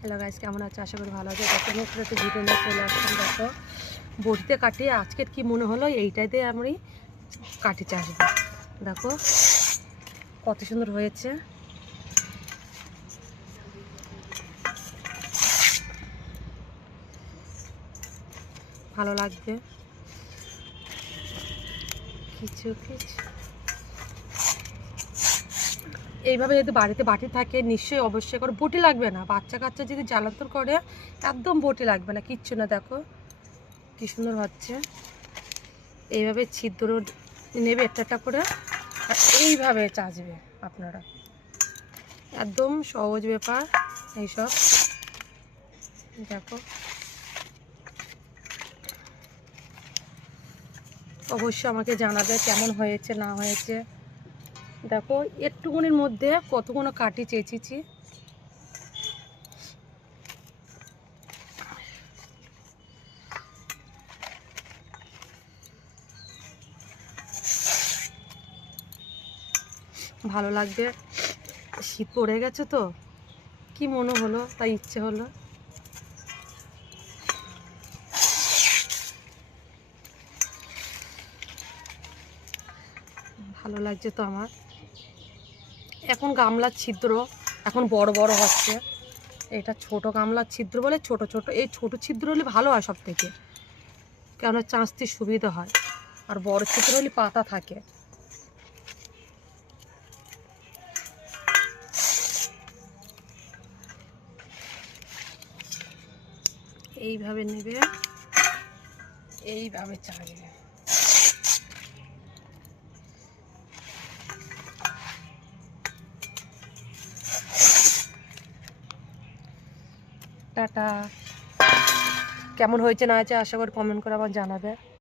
Hello guys, কেমন আছে? আশা করি ভালো আছে। দেখো নতুন একটা ভিডিও নিয়ে চলে আসলাম। দেখো বটিতে কাটিয়ে আজকের কি মনে হলো এইটাতে আমি কাটি চাষবো। দেখো কত সুন্দর হয়েছে, ভালো লাগবে কিছু কিছু। এইভাবে যদি বাড়িতে বাটি থাকে নিশ্চয়ই অবশ্যই করে বটি লাগবে না। বাচ্চা কাচ্চা যদি জ্বালাতন করে একদম বটি লাগবে না, কিচ্ছু না। দেখো কি সুন্দর হচ্ছে। এইভাবে ছিদ্র নেবে একটা করে, আর এইভাবে চাষবে আপনারা। একদম সহজ ব্যাপার এইসব। দেখো অবশ্যই আমাকে জানাবে কেমন হয়েছে না হয়েছে। দেখো একটুকুনির মধ্যে কতগুলো কাটি চেঁচেছি। ভালো লাগবে। শীত পড়ে গেছে তো, কি মনে হলো তাই ইচ্ছে হলো। ভালো লাগছে তো আমার। এখন গামলার ছিদ্র এখন বড় বড় হচ্ছে। এটা ছোট গামলার ছিদ্র বলে ছোট ছোট, এই ছোট ছিদ্র হলে ভালো হয় সব থেকে, কেননা চাঁচতে সুবিধা হয়। আর বড় ছিদ্র হলে পাতা থাকে। এইভাবে নেবে, এইভাবে চাঁচবে। টাটা। কেমন হয়েছে না হয়েছে আশা করি কমেন্ট করে আবার জানাবে।